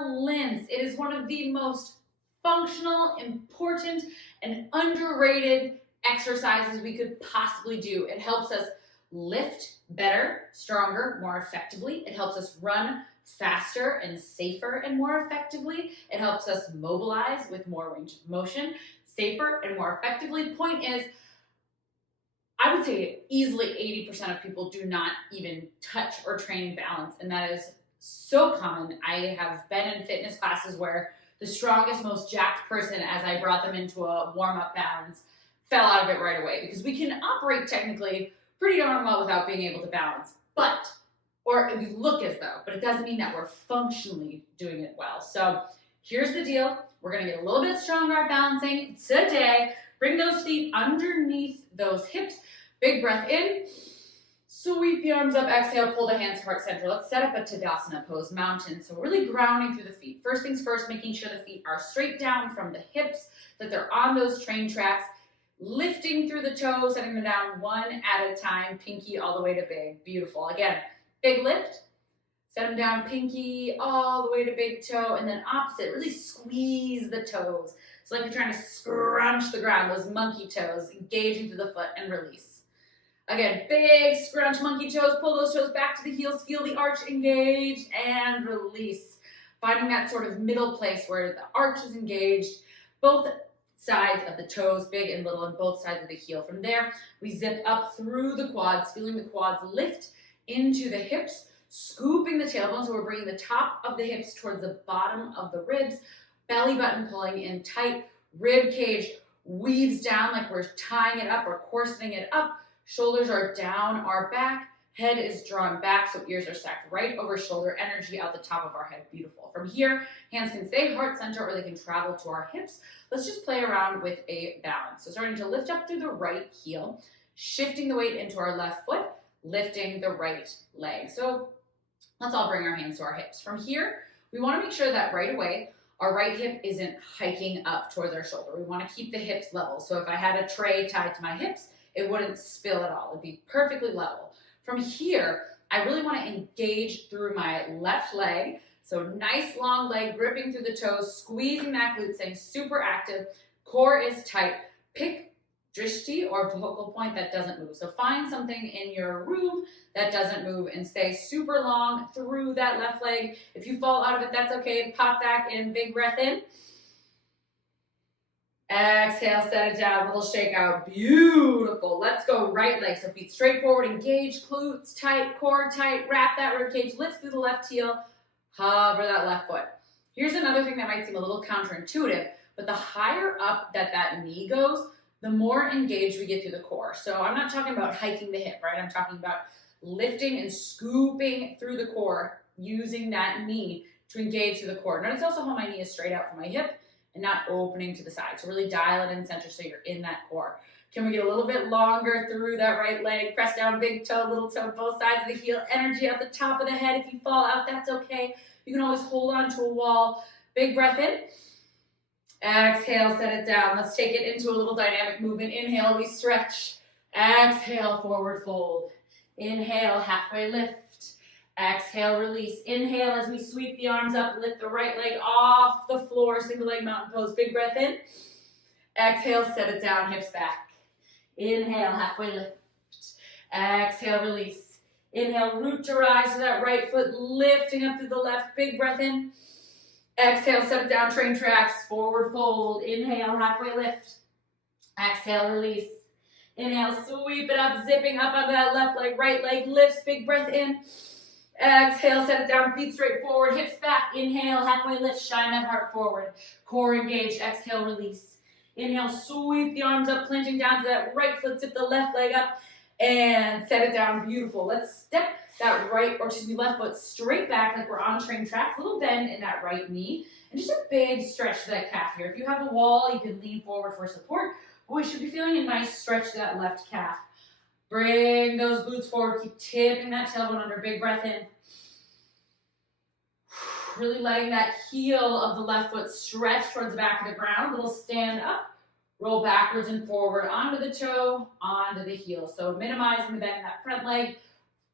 balance. It is one of the most functional, important, and underrated exercises we could possibly do. It helps us lift better, stronger, more effectively. It helps us run faster and safer and more effectively. It helps us mobilize with more range of motion, safer and more effectively. Point is, I would say easily 80% of people do not even touch or train balance, and that is so common. I have been in fitness classes where the strongest, most jacked person, as I brought them into a warm-up balance, fell out of it right away, because we can operate technically pretty darn well without being able to balance, or we look as though, but it doesn't mean that we're functionally doing it well. So here's the deal. We're gonna get a little bit stronger at balancing today. Bring those feet underneath those hips. Big breath in. Sweep the arms up. Exhale, pull the hands to heart center. Let's set up a Tadasana pose, mountain. So really grounding through the feet. First things first, making sure the feet are straight down from the hips, that they're on those train tracks. Lifting through the toes, setting them down one at a time, pinky all the way to big. Beautiful. Again, big lift. Set them down, pinky all the way to big toe, and then opposite, really squeeze the toes. It's like you're trying to scrunch the ground, those monkey toes, engaging through the foot, and release. Again, big scrunch, monkey toes, pull those toes back to the heels, feel the arch engage, and release. Finding that sort of middle place where the arch is engaged, both sides of the toes, big and little, and both sides of the heel. From there, we zip up through the quads, feeling the quads lift into the hips, scooping the tailbone, so we're bringing the top of the hips towards the bottom of the ribs, belly button pulling in tight, rib cage weaves down like we're tying it up or corseting it up, shoulders are down our back, head is drawn back, so ears are stacked right over shoulder, energy out the top of our head. Beautiful. From here, hands can stay heart center or they can travel to our hips. Let's just play around with a balance. So starting to lift up through the right heel, shifting the weight into our left foot, lifting the right leg. So let's all bring our hands to our hips. From here, we want to make sure that right away, our right hip isn't hiking up towards our shoulder. We want to keep the hips level. So if I had a tray tied to my hips, it wouldn't spill at all. It'd be perfectly level. From here, I really want to engage through my left leg. So nice long leg, gripping through the toes, squeezing that glute, staying super active. Core is tight. Pick drishti or focal point that doesn't move. So find something in your room that doesn't move and stay super long through that left leg. If you fall out of it, that's okay. Pop back in, big breath in. Exhale, set it down, little shake out. Beautiful. Let's go right leg. So feet straight forward, engage, glutes tight, core tight, wrap that rib cage, lift through the left heel, hover that left foot. Here's another thing that might seem a little counterintuitive, but the higher up that knee goes, the more engaged we get through the core. So I'm not talking about hiking the hip, right? I'm talking about lifting and scooping through the core, using that knee to engage through the core. Notice also how my knee is straight out from my hip and not opening to the side. So really dial it in center so you're in that core. Can we get a little bit longer through that right leg? Press down, big toe, little toe, both sides of the heel. Energy at the top of the head. If you fall out, that's okay. You can always hold on to a wall. Big breath in. Exhale, set it down. Let's take it into a little dynamic movement. Inhale, we stretch. Exhale, forward fold. Inhale, halfway lift. Exhale, release. Inhale as we sweep the arms up, lift the right leg off the floor, single leg mountain pose. Big breath in. Exhale, set it down, hips back. Inhale, halfway lift. Exhale, release. Inhale, root to rise to that right foot, lifting up through the left. Big breath in. Exhale, set it down, train tracks, forward fold. Inhale, halfway lift. Exhale, release. Inhale, sweep it up, zipping up onto that left leg, right leg lifts. Big breath in. Exhale, set it down, feet straight forward, hips back. Inhale, halfway lift, shine that heart forward. Core engaged, exhale, release. Inhale, sweep the arms up, planting down to that right foot, zip the left leg up, and set it down, beautiful. Let's step that left foot straight back like we're on train tracks, a little bend in that right knee, and just a big stretch to that calf here. If you have a wall, you can lean forward for support, but we should be feeling a nice stretch to that left calf. Bring those glutes forward, keep tipping that tailbone under, big breath in. Really letting that heel of the left foot stretch towards the back of the ground, little stand up, roll backwards and forward, onto the toe, onto the heel. So minimizing the bend in that front leg,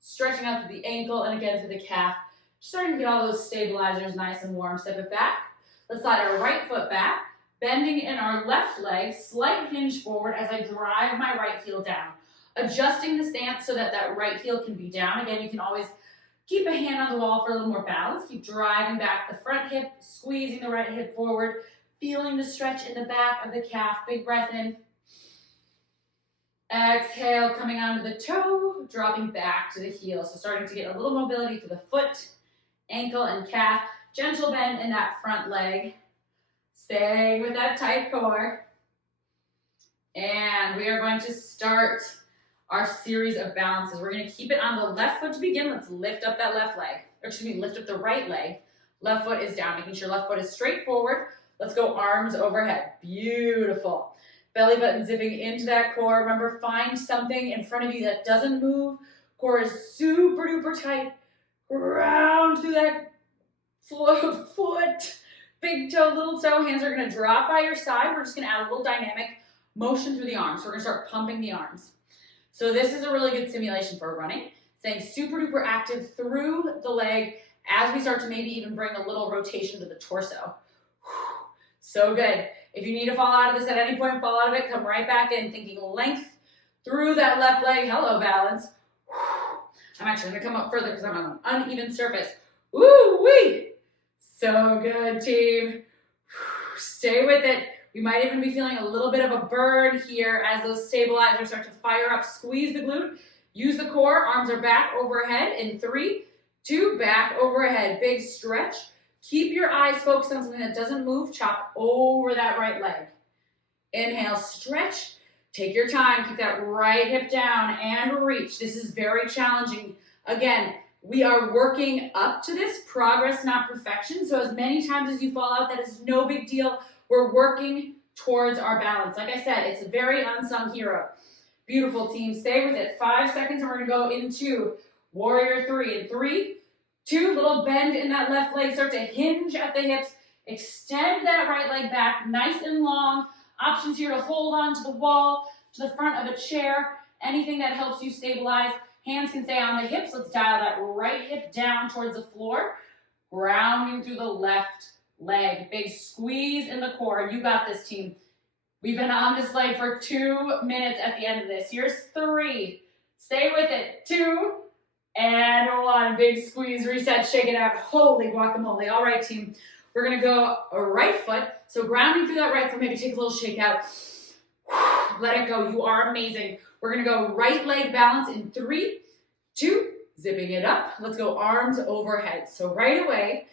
stretching out to the ankle, and again to the calf, Starting to get all those stabilizers nice and warm. Step it back. Let's slide our right foot back, bending in our left leg, slight hinge forward as I drive my right heel down. Adjusting the stance so that that right heel can be down. Again, you can always keep a hand on the wall for a little more balance. Keep driving back the front hip, squeezing the right hip forward, feeling the stretch in the back of the calf. Big breath in. Exhale, coming onto the toe, dropping back to the heel. So starting to get a little mobility to the foot, ankle, and calf. Gentle bend in that front leg. Staying with that tight core. And we are going to start our series of balances. We're going to keep it on the left foot to begin. Let's lift up that left leg. Or excuse me, lift up the right leg. Left foot is down, making sure left foot is straight forward. Let's go arms overhead. Beautiful. Belly button zipping into that core. Remember, find something in front of you that doesn't move. Core is super duper tight. Ground through that foot. Big toe, little toe. Hands are going to drop by your side. We're just going to add a little dynamic motion through the arms. So we're going to start pumping the arms. So this is a really good simulation for running. Staying super duper active through the leg as we start to maybe even bring a little rotation to the torso. So good. If you need to fall out of this at any point, fall out of it, come right back in, thinking length through that left leg. Hello, balance. I'm actually going to come up further because I'm on an uneven surface. Woo-wee. So good, team. Stay with it. We might even be feeling a little bit of a burn here as those stabilizers start to fire up. Squeeze the glute. Use the core. Arms are back overhead in 3, 2, back overhead. Big stretch. Keep your eyes focused on something that doesn't move. Chop over that right leg. Inhale, stretch. Take your time. Keep that right hip down and reach. This is very challenging. Again, we are working up to this. Progress, not perfection. So as many times as you fall out, that is no big deal. We're working towards our balance. Like I said, it's a very unsung hero. Beautiful, team. Stay with it. 5 seconds and we're going to go into warrior 3. In 3, 2, little bend in that left leg. Start to hinge at the hips. Extend that right leg back nice and long. Options here to hold on to the wall, to the front of a chair. Anything that helps you stabilize. Hands can stay on the hips. Let's dial that right hip down towards the floor. Grounding through the left leg. Big squeeze in the core. You got this, team. We've been on this leg for 2 minutes at the end of this. Here's 3. Stay with it. 2 and 1. Big squeeze, reset, shake it out. Holy guacamole. All right, team. We're going to go a right foot. So grounding through that right foot, maybe take a little shake out. Let it go. You are amazing. We're going to go right leg balance in 3, 2, zipping it up. Let's go arms overhead. So right away,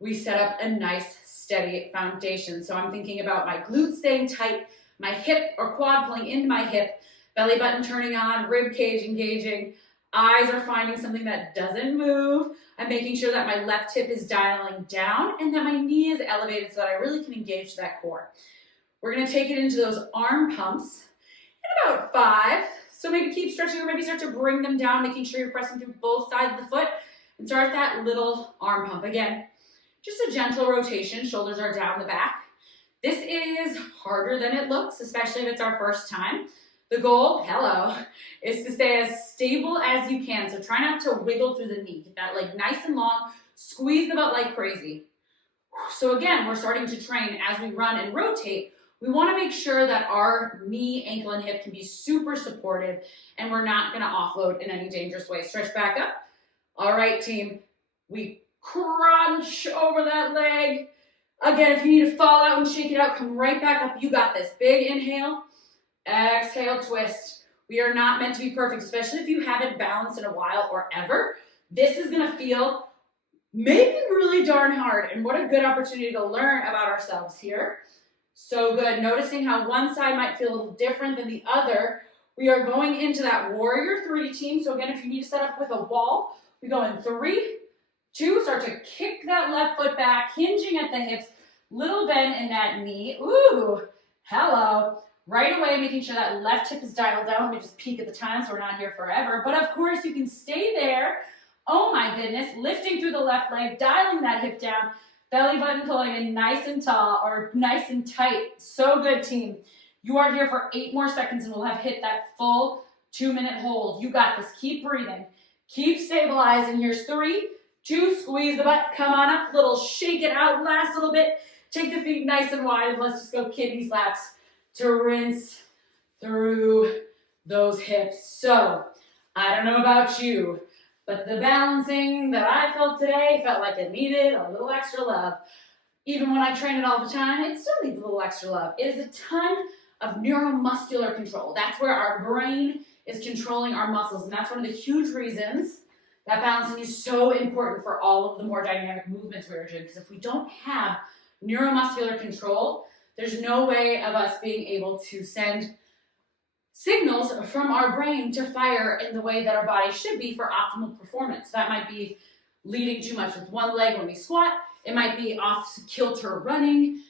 we set up a nice steady foundation. So I'm thinking about my glutes staying tight, my hip or quad pulling into my hip, belly button turning on, rib cage engaging, eyes are finding something that doesn't move. I'm making sure that my left hip is dialing down and that my knee is elevated so that I really can engage that core. We're going to take it into those arm pumps in about 5. So maybe keep stretching or maybe start to bring them down, making sure you're pressing through both sides of the foot and start that little arm pump. Again, just a gentle rotation. Shoulders are down the back. This is harder than it looks, especially if it's our first time. The goal, hello, is to stay as stable as you can. So try not to wiggle through the knee. Get that leg nice and long. Squeeze the butt like crazy. So again, we're starting to train as we run and rotate. We want to make sure that our knee, ankle, and hip can be super supportive and we're not going to offload in any dangerous way. Stretch back up. All right, team. We crunch over that leg. Again, if you need to fall out and shake it out, come right back up. You got this. Big inhale. Exhale, twist. We are not meant to be perfect, especially if you haven't balanced in a while or ever. This is going to feel maybe really darn hard. And what a good opportunity to learn about ourselves here. So good. Noticing how one side might feel a little different than the other. We are going into that warrior 3 team. So again, if you need to set up with a wall, we go in 3, 2, start to kick that left foot back, hinging at the hips, little bend in that knee. Ooh, hello. Right away, making sure that left hip is dialed down. Let me just peek at the time so we're not here forever. But of course, you can stay there. Oh my goodness. Lifting through the left leg, dialing that hip down. Belly button pulling in nice and tall or nice and tight. So good, team. You are here for 8 more seconds and we'll have hit that full 2-minute hold. You got this. Keep breathing. Keep stabilizing. Here's 3, 2, squeeze the butt, come on up, little shake it out, last little bit. Take the feet nice and wide, and let's just go kidney slaps to rinse through those hips. So, I don't know about you, but the balancing that I felt today felt like it needed a little extra love. Even when I train it all the time, it still needs a little extra love. It is a ton of neuromuscular control. That's where our brain is controlling our muscles, and that's one of the huge reasons that balancing is so important for all of the more dynamic movements we're doing, because if we don't have neuromuscular control, there's no way of us being able to send signals from our brain to fire in the way that our body should be for optimal performance. That might be leading too much with one leg when we squat. It might be off kilter running.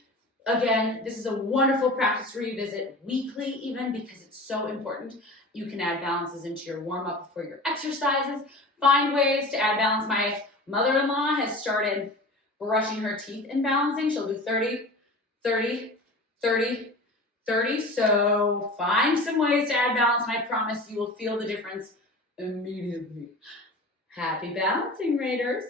Again, this is a wonderful practice to revisit weekly even, because it's so important. You can add balances into your warm-up before your exercises. Find ways to add balance. My mother-in-law has started brushing her teeth and balancing. She'll do 30, 30, 30, 30. So find some ways to add balance, and I promise you will feel the difference immediately. Happy balancing, Raiders.